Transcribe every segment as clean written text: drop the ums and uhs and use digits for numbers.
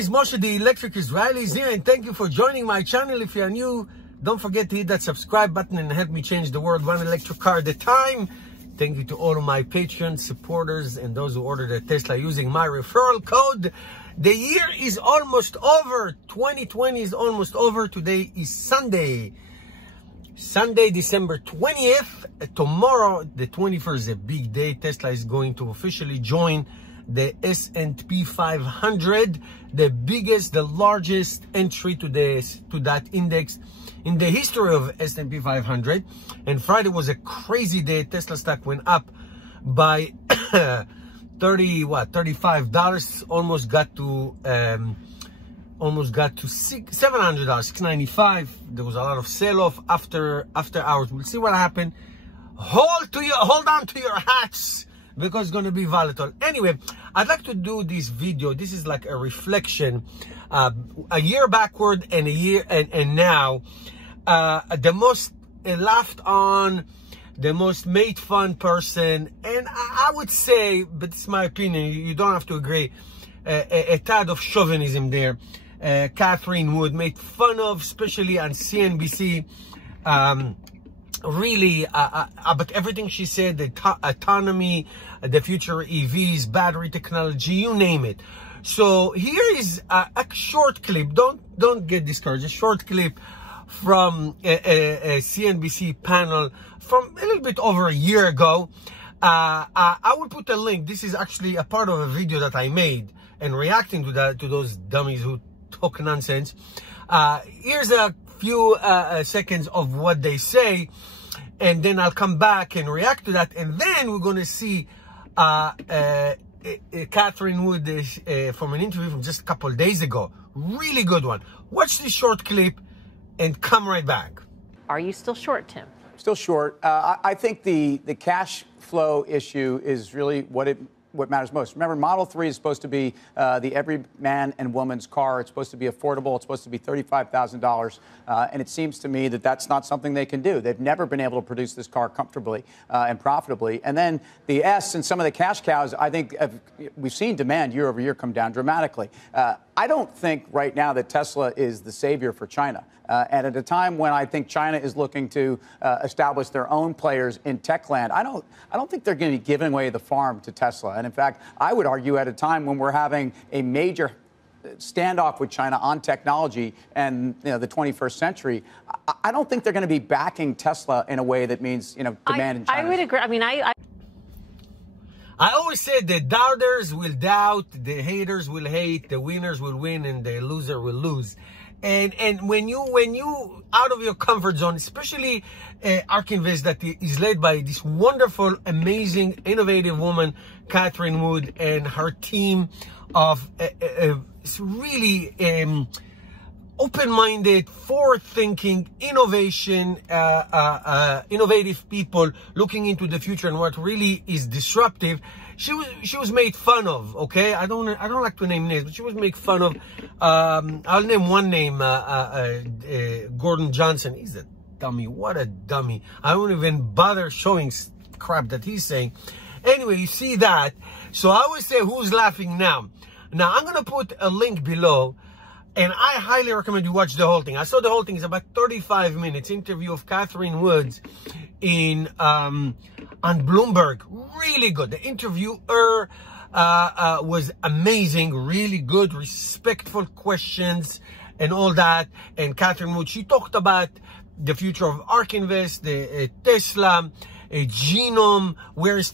guys, Moshe the Electric Israeli is here, and thank you for joining my channel. If you are new, don't forget to hit that subscribe button and help me change the world one electric car at a time. Thank you to all of my Patreon supporters and those who ordered a Tesla using my referral code. The year is almost over. 2020 is almost over. Today is Sunday, December 20th. Tomorrow, the 21st, is a big day. Tesla is going to officially join the S&P 500, the biggest, the largest entry to that index in the history of S&P 500. And Friday was a crazy day. Tesla stock went up by $35, almost got to $700, $695. There was a lot of sell-off after hours. We'll see what happened. Hold on to your hats, because it's going to be volatile. Anyway, I'd like to do this video. This is like a reflection, a year backward and a year and now. The most laughed on, the most made fun person, and I would say, but it's my opinion, you don't have to agree, a tad of chauvinism there. Cathie Wood made fun of, especially on CNBC, really about everything she said, the autonomy, the future EVs, battery technology, you name it. So here is a short clip. Don't get discouraged. A short clip from a CNBC panel from a little bit over a year ago. I will put a link. This is actually a part of a video that I made and reacting to those dummies who talk nonsense. Here's a few seconds of what they say, and then I'll come back and react to that, and then we're going to see Cathie Wood from an interview from just a couple of days ago. Really good one. Watch this short clip and come right back. Are you still short, Tim? Still short. I think the cash flow issue is really what matters most. Remember, Model 3 is supposed to be the every man and woman's car. It's supposed to be affordable. It's supposed to be $35,000. And it seems to me that that's not something they can do. They've never been able to produce this car comfortably and profitably. And then the S and some of the cash cows, I think we've seen demand year over year come down dramatically. I don't think right now that Tesla is the savior for China. And at a time when I think China is looking to establish their own players in tech land, I don't think they're going to be giving away the farm to Tesla. And in fact, I would argue at a time when we're having a major standoff with China on technology and the 21st century, I don't think they're going to be backing Tesla in a way that means demand in China. I would agree. I mean, I always said the doubters will doubt, the haters will hate, the winners will win, and the loser will lose. And when you out of your comfort zone, especially ARK Invest that is led by this wonderful, amazing, innovative woman, Cathie Wood, and her team of really open-minded, forward-thinking, innovative people looking into the future and what really is disruptive. She was made fun of. Okay, I don't like to name names, but she was made fun of. I'll name one name. Gordon Johnson. He's a dummy. What a dummy! I won't even bother showing crap that he's saying. Anyway, you see that. So I always say, who's laughing now? Now I'm gonna put a link below, and I highly recommend you watch the whole thing. I saw the whole thing. It's about 35 minutes. Interview of Cathie Wood in on Bloomberg. Really good. The interviewer was amazing. Really good, respectful questions and all that. And Cathie Wood, she talked about the future of ARK Invest, the Tesla, a genome. Where is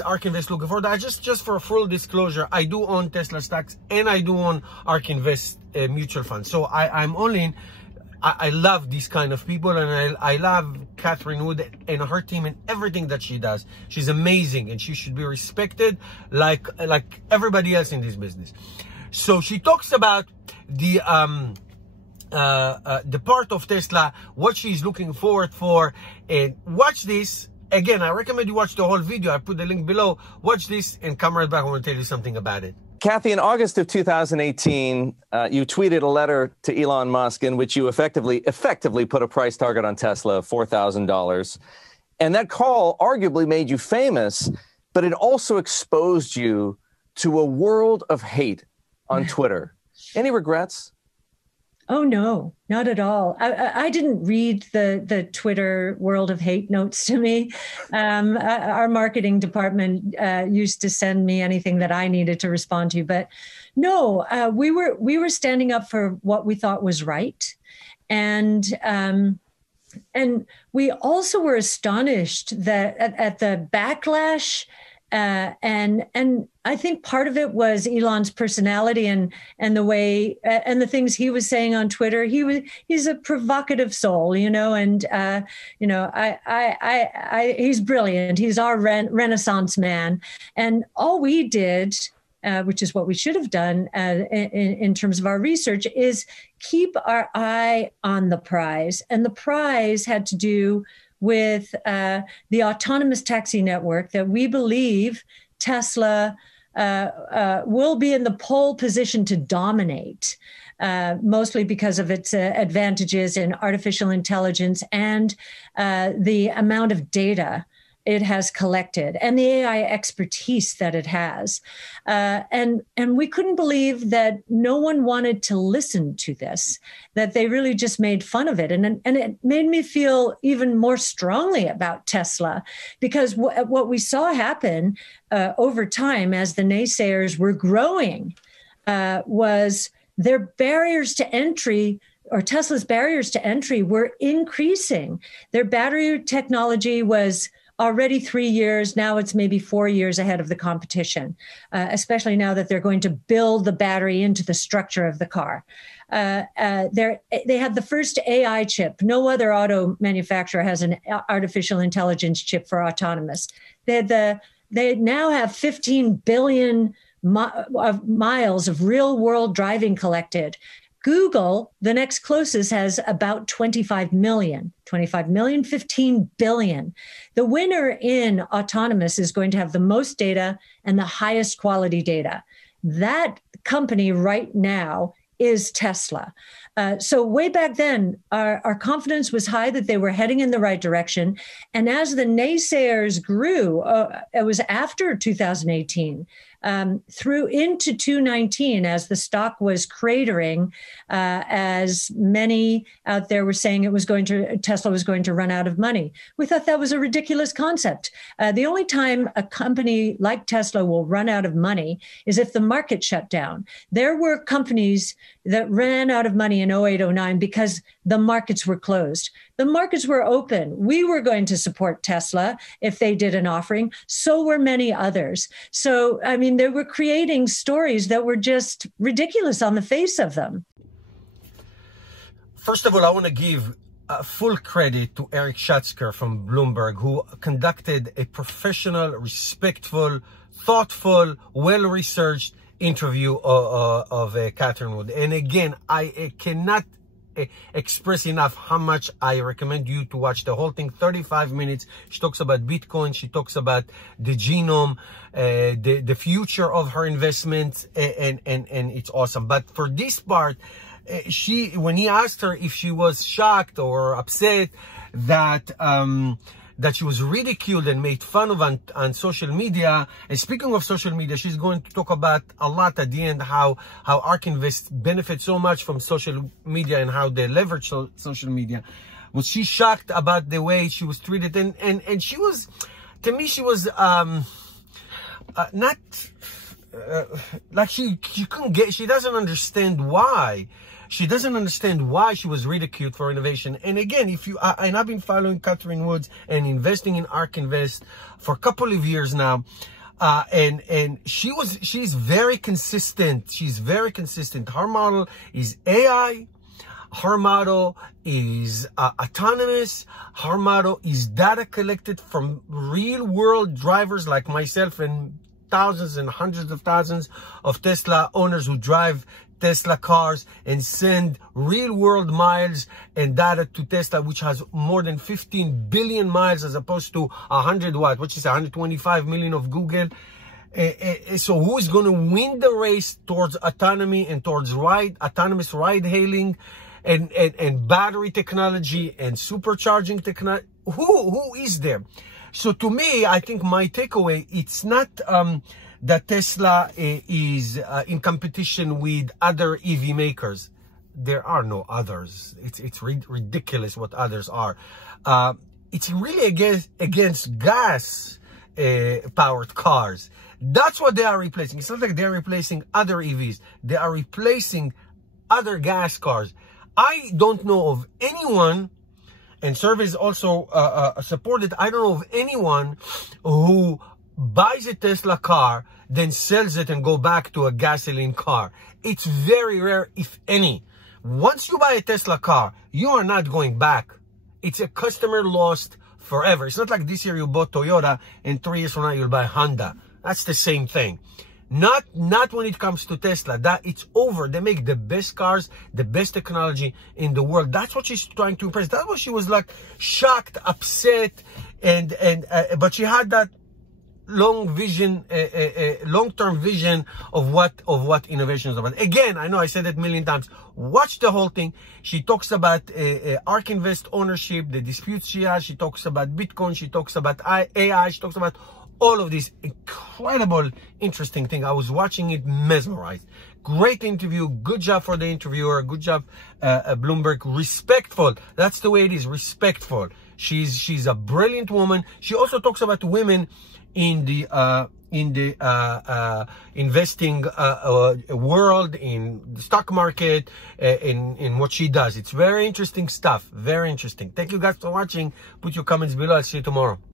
ARK Invest looking for that? Just for full disclosure, I do own Tesla stocks and I do own ARK Invest mutual funds. So I'm all in. I love these kind of people, and I love Cathie Wood and her team and everything that she does. She's amazing, and she should be respected like everybody else in this business. So she talks about the part of Tesla, what she's looking forward for, and watch this. Again, I recommend you watch the whole video. I put the link below. Watch this and come right back. I want to tell you something about it. Cathie, in August of 2018, you tweeted a letter to Elon Musk in which you effectively put a price target on Tesla of $4,000. And that call arguably made you famous, but it also exposed you to a world of hate on Twitter. Any regrets? Oh, no, not at all. I didn't read the Twitter world of hate notes to me. Our marketing department used to send me anything that I needed to respond to. But no, we were standing up for what we thought was right. And we also were astonished that at the backlash. And I think part of it was Elon's personality and the way and the things he was saying on Twitter. He's a provocative soul, and he's brilliant. He's our Renaissance man, and all we did, which is what we should have done in terms of our research, is keep our eye on the prize, and the prize had to do with the autonomous taxi network that we believe Tesla will be in the pole position to dominate, mostly because of its advantages in artificial intelligence and the amount of data it has collected and the AI expertise that it has. And we couldn't believe that no one wanted to listen to this, that they really just made fun of it. And it made me feel even more strongly about Tesla, because what we saw happen over time as the naysayers were growing was their barriers to entry, or Tesla's barriers to entry, were increasing. Their battery technology was already 3 years. Now it's maybe 4 years ahead of the competition, especially now that they're going to build the battery into the structure of the car. They had the first AI chip. No other auto manufacturer has an artificial intelligence chip for autonomous. They now have 15 billion miles of real world driving collected. Google, the next closest, has about 25 million, 15 billion. The winner in autonomous is going to have the most data and the highest quality data. That company right now is Tesla. So way back then, our confidence was high that they were heading in the right direction. And as the naysayers grew, it was after 2018, through into 2019, as the stock was cratering, as many out there were saying Tesla was going to run out of money. We thought that was a ridiculous concept. The only time a company like Tesla will run out of money is if the market shut down. There were companies that ran out of money in 08-09 because the markets were closed. The markets were open. We were going to support Tesla if they did an offering. So were many others. So, I mean, they were creating stories that were just ridiculous on the face of them. First of all, I want to give full credit to Eric Schatzker from Bloomberg, who conducted a professional, respectful, thoughtful, well-researched interview of Cathie Wood. And again, I cannot express enough how much I recommend you to watch the whole thing. 35 minutes. She talks about Bitcoin. She talks about the genome, the future of her investments, and it's awesome. But for this part, when he asked her if she was shocked or upset that she was ridiculed and made fun of on social media. And speaking of social media, she's going to talk about a lot at the end how ARK Invest benefits so much from social media and how they leverage social media. Was she shocked about the way she was treated? And she was, to me, she was not like she couldn't get. She doesn't understand why. She doesn't understand why she was ridiculed for innovation. And again, and I've been following Cathie Wood and investing in ARK Invest for a couple of years now. And she's very consistent. She's very consistent. Her model is AI. Her model is autonomous. Her model is data collected from real world drivers like myself and thousands and hundreds of thousands of Tesla owners who drive Tesla cars and send real world miles and data to Tesla, which has more than 15 billion miles as opposed to 100 watt, which is 125 million of Google. So who is going to win the race towards autonomy and towards autonomous ride hailing and battery technology and supercharging technology? Who is there? So to me, I think my takeaway, it's not that Tesla is in competition with other EV makers. There are no others. It's ridiculous what others are. It's really against gas powered cars. That's what they are replacing. It's not like they're replacing other EVs. They are replacing other gas cars. I don't know of anyone, and surveys also supported, I don't know of anyone who buys a Tesla car, then sells it and go back to a gasoline car. It's very rare, if any. Once you buy a Tesla car, you are not going back. It's a customer lost forever. It's not like this year you bought Toyota and 3 years from now you'll buy Honda. That's the same thing. Not when it comes to Tesla. That it's over. They make the best cars, the best technology in the world. That's what she's trying to impress. That's what she was like, shocked, upset, but she had that long vision, long-term vision of what innovation is about. Again, I know I said it a million times. Watch the whole thing. She talks about ARK Invest ownership, the disputes she has. She talks about Bitcoin. She talks about AI. She talks about all of these incredible, interesting thing. I was watching it mesmerized. Great interview. Good job for the interviewer. Good job, Bloomberg. Respectful. That's the way it is. Respectful. She's a brilliant woman. She also talks about women in the investing world, in the stock market, in what she does. It's very interesting stuff. Very interesting. Thank you guys for watching. Put your comments below. I'll see you tomorrow.